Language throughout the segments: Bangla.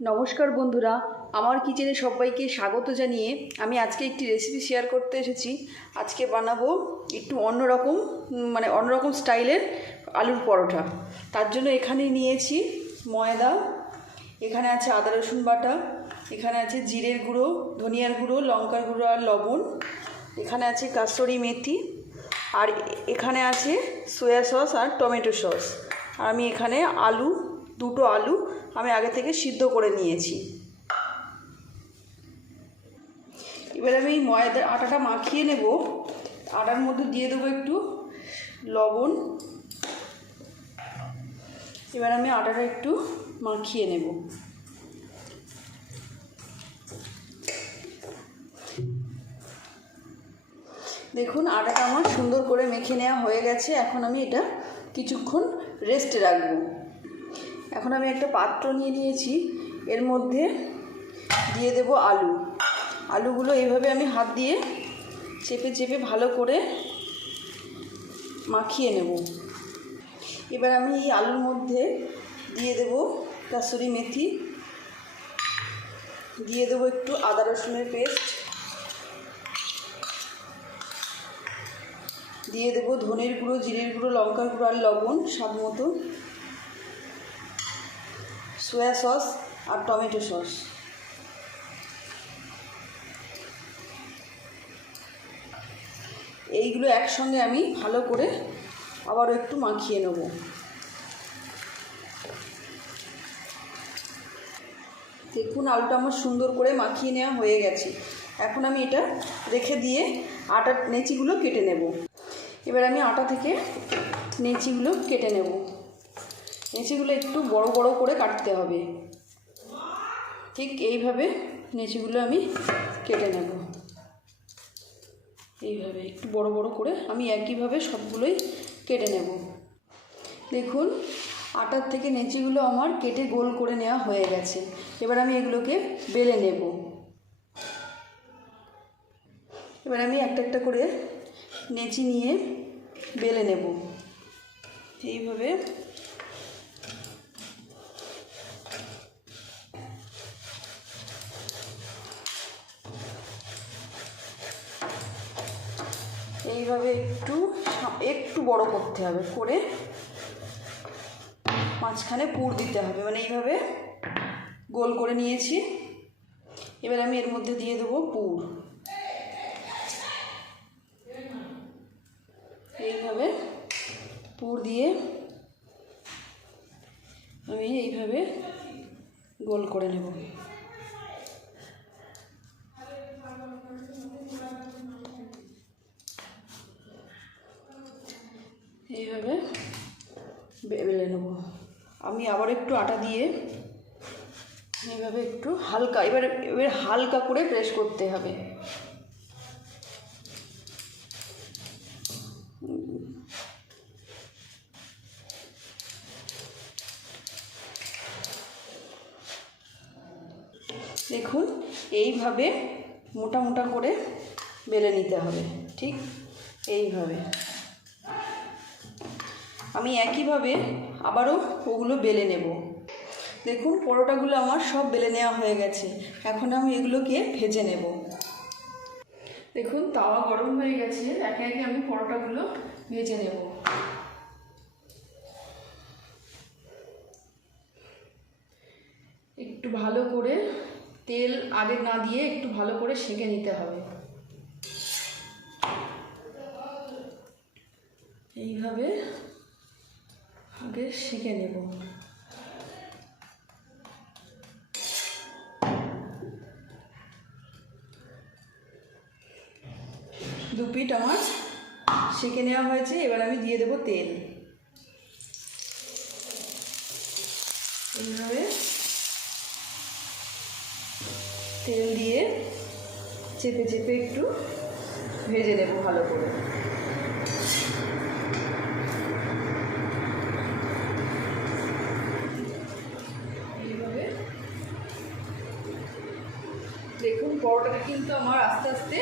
নমস্কার বন্ধুরা, আমার কিচেনে সবাইকে স্বাগত জানিয়ে আমি আজকে একটি রেসিপি শেয়ার করতে এসেছি। আজকে বানাবো একটু অন্যরকম স্টাইলের আলুর পরোটা। তার জন্য এখানে নিয়েছি ময়দা, এখানে আছে আদা রসুন বাটা, এখানে আছে জিরের গুঁড়ো, ধনিয়ার গুঁড়ো, লঙ্কার গুঁড়ো আর লবণ, এখানে আছে কাসুরি মেথি, আর এখানে আছে সয়া সস আর টমেটো সস। আর আমি এখানে দুটো আলু আমি আগে থেকে সিদ্ধ করে নিয়েছি। এবার আমি ময়দার আটাটা মাখিয়ে নেব। আটার মধ্যে দিয়ে দেবো একটু লবণ। এবার আমি আটাটা একটু মাখিয়ে নেব। দেখুন, আটাটা আমার সুন্দর করে মেখে নেওয়া হয়ে গেছে। এখন আমি এটা কিছুক্ষণ রেস্টে রাখবো। এখন আমি একটা পাত্র নিয়ে নিয়েছি, এর মধ্যে দিয়ে দেব আলুগুলো এইভাবে আমি হাত দিয়ে চেপে চেপে ভালো করে মাখিয়ে নেব। এবার আমি এই আলুর মধ্যে দিয়ে দেব কাসুরি মেথি, দিয়ে দেবো একটু আদা রসুনের পেস্ট, দিয়ে দেবো ধনের গুঁড়ো, জিরের গুঁড়ো, লঙ্কার গুঁড়ো আর লবণ স্বাদ মতো, সয়া সস আর টমেটো সস। এইগুলো একসঙ্গে আমি ভালো করে আবারও একটু মাখিয়ে নেব। দেখুন, আলুটা আমার সুন্দর করে মাখিয়ে নেওয়া হয়ে গেছে। এখন আমি এটা রেখে দিয়ে আটার নেচিগুলো কেটে নেব। এবার আমি আটা থেকে নেচিগুলো কেটে নেব। নেচিগুলো একটু বড় বড় করে কাটতে হবে। ঠিক এইভাবে নেচিগুলো আমি কেটে নেব। এইভাবে একটু বড় বড় করে আমি একইভাবে সবগুলোই কেটে নেব। দেখুন, আটার থেকে নেচিগুলো আমার কেটে গোল করে নেওয়া হয়ে গেছে। এবার আমি এগুলোকে বেলে নেব। এবার আমি একটা একটা করে নেচি নিয়ে বেলে নেব। এইভাবে একটু বড় করতে হবে, করে মাঝখানে পুর দিতে হবে। এইভাবে গোল করে নিয়েছি। এবার আমি এর মধ্যে দিয়ে দেবো পুর। এইভাবে পুর দিয়ে আমি এইভাবে গোল করে নেব। এইভাবে বেলে নেব। আমি আবার একটু আটা দিয়ে এইভাবে একটু হালকা, এবার হালকা করে প্রেস করতে হবে। দেখুন, এইভাবে মোটা মোটা করে বেলে নিতে হবে। ঠিক এইভাবে আমি একইভাবে আবারও ওগুলো বেলে নেব। দেখুন, পরোটাগুলো আমার সব বেলে নেওয়া হয়ে গেছে। এখন আমি এগুলোকে ভেজে নেব। দেখুন, তাওয়া গরম হয়ে গেছে। একে একে আমি পরোটাগুলো ভেজে নেব। একটু ভালো করে তেল আগে না দিয়ে একটু ভালো করে সেঁকে নিতে হবে। এইভাবে আগে সেঁকে নেব। দু পিঠ আমার সেঁকে নেওয়া হয়েছে। এবার আমি দিয়ে দেব তেল। এইভাবে তেল দিয়ে চেপে চেপে একটু ভেজে নেব ভালো করে। এইভাবে দেখুন, পরোটাটা কিন্তু আমার আস্তে আস্তে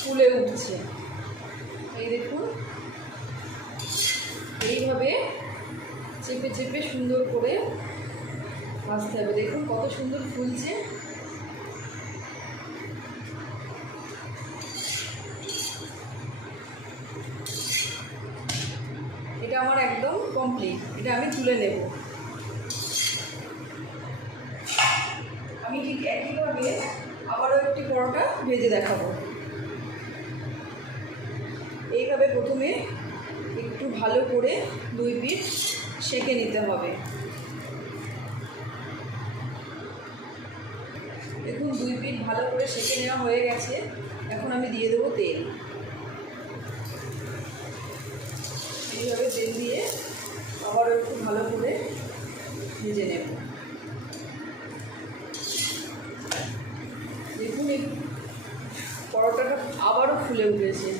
ফুলে উঠছে। এই দেখুন, এইভাবে চেপে চেপে সুন্দর করে ভাজতে হবে। দেখুন কত সুন্দর ফুলছে। এটা আমার একদম কমপ্লিট। এটা আমি তুলে নেব। আমি ঠিক একইভাবে আবারও একটি পরোটা ভেজে দেখাবো। এইভাবে প্রথমে একটু ভালো করে 2 পিঠ সেঁকে নিতে হবে। দেখুন 2 পিঠ ভালো করে সেঁকে নেওয়া হয়ে গেছে। এখন আমি দিয়ে দেবো তেল। এইভাবে তেল দিয়ে আবারও একটু ভালো করে ভেজে নেব। দেখুন এই পরোটাটা আবারও ফুলে উঠেছে।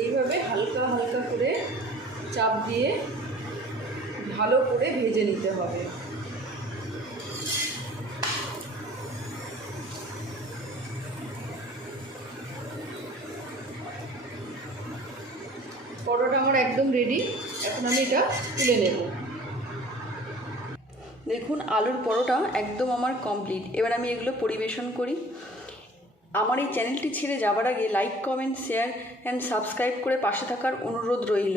এইভাবে হালকা হালকা করে চাপ দিয়ে ভালো করে ভেজে নিতে হবে। পরোটা আমার একদম রেডি। এখন আমি এটা তুলে নেব। দেখুন আলুর পরোটা একদম আমার কমপ্লিট। এবার আমি এগুলো পরিবেশন করি। আমার এই চ্যানেলটি ছেড়ে যাবার আগে like, comment, share and subscribe করে পাশে থাকার অনুরোধ রইল।